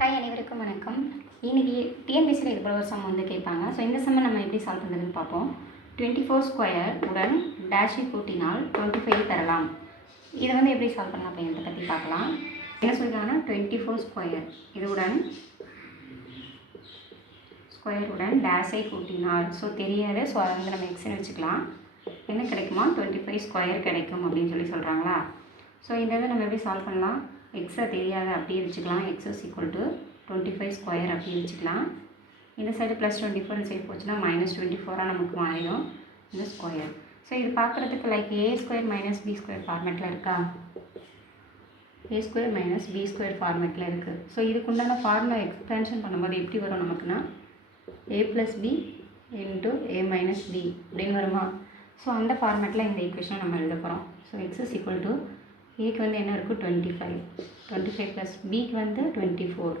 Hi அனைவருக்கும் வணக்கம். இன்னைக்கு டிஎன்பிஎஸ்சியில் இது போல ஒரு சம் வந்து கேட்பாங்க. ஸோ இந்த சம்மை நம்ம எப்படி சால்வ் பண்ணுறதுன்னு பார்ப்போம். 24² உடன் டேஷை கூட்டினால் 25 தரலாம். இதை வந்து எப்படி சால்வ் பண்ணலாம் அப்படின்றத பற்றி பார்க்கலாம். என்ன சொல்லியிருக்காங்கன்னா 24² இதுவுடன் ஸ்கொயருடன் டேஷை கூட்டினால், ஸோ தெரியாது, ஸோ அதை வந்து நம்ம எக்ஸ்ன்னு வச்சுக்கலாம். என்ன கிடைக்குமா 25² கிடைக்கும் அப்படின்னு சொல்கிறாங்களா. ஸோ இந்த இதை நம்ம எப்படி சால்வ் பண்ணலாம். எக்ஸை தெரியாத அப்படியே வச்சுக்கலாம். எக்ஸ் இஸ் ஈக்குவல் டு 25² அப்படியே வச்சுக்கலாம். இந்த சைடு +24 இந்த சைடு போச்சுன்னா -24 நமக்கு மாறிடும் இந்த ஸ்கொயர். ஸோ இது பார்க்குறதுக்கு லைக் a² - b² ஃபார்மேட்டில் இருக்கா. a² - b² ஃபார்மேட்டில் இருக்குது. ஸோ இதுக்குண்டான ஃபார்முலா எக்ஸ்பேன்ஷன் பண்ணும்போது எப்படி வரும் நமக்குன்னா a + b × a - b அப்படின்னு வருமா. ஸோ அந்த ஃபார்மேட்டில் இந்த ஈக்குவேஷனை நம்ம எழுத போகிறோம். So X is equal to ஏக்கு வந்து என்ன இருக்குது 25 + பிக்கு வந்து 24.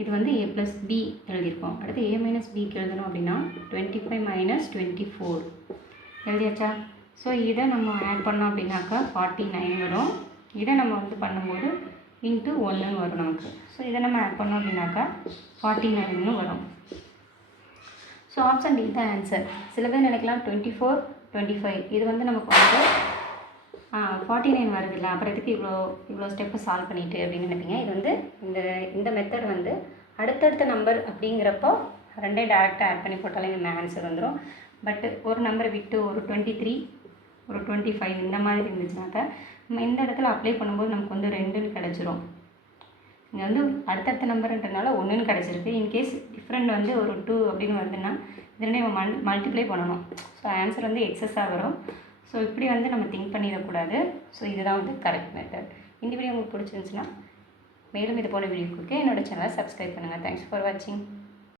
இது வந்து a + b எழுதியிருக்கோம். அடுத்து a - bக்கு எழுதணும் அப்படின்னா 25 - 24 எழுதியாச்சா. ஸோ இதை நம்ம ஆட் பண்ணோம் அப்படின்னாக்கா 49 வரும். இதை நம்ம வந்து பண்ணும்போது × 1 வரும் நமக்கு. ஸோ இதை நம்ம ஆட் பண்ணோம் அப்படின்னாக்கா 49 வரும். ஸோ ஆப்ஷன் டி தான் ஆன்சர். சில பேர் நினைக்கலாம் 24 25 இது வந்து நமக்கு வந்து 49 வருது இல்லை, அப்புறம் எதுக்கு இவ்வளோ ஸ்டெப்பை சால்வ் பண்ணிட்டு அப்படின்னு நினைப்பீங்க. இது வந்து இந்த மெத்தட் வந்து அடுத்தடுத்த நம்பர் அப்படிங்கிறப்போ ரெண்டே டேரெக்டாக ஆட் பண்ணி போட்டாலே இந்த ஆன்சர் வந்துடும். பட் ஒரு நம்பரை விட்டு ஒரு 23 ஒரு 25 இந்த மாதிரி இருந்துச்சுனாக்கா நம்ம இந்த இடத்துல அப்ளை பண்ணும்போது நமக்கு வந்து 2ன்னு கிடச்சிரும். இங்கே வந்து அடுத்தடுத்த நம்பருன்றனால 1ன்னு கிடச்சிருக்கு. இன்கேஸ் டிஃப்ரெண்ட் வந்து ஒரு 2 அப்படின்னு வருதுன்னா இது நம்ம மல்டிப்ளை பண்ணணும். ஸோ ஆன்சர் வந்து எக்ஸஸாக வரும். ஸோ இப்படி வந்து நம்ம திங்க் பண்ணிடக்கூடாது. ஸோ இதுதான் வந்து கரெக்ட் மெத்தட். இந்த வீடியோ உங்களுக்கு பிடிச்சிருந்துச்சுன்னா மேலும் இது போல வீடியோ கொடுக்க என்னோட சேனலை சப்ஸ்கிரைப் பண்ணுங்கள். தேங்க்ஸ் ஃபார் வாட்சிங்.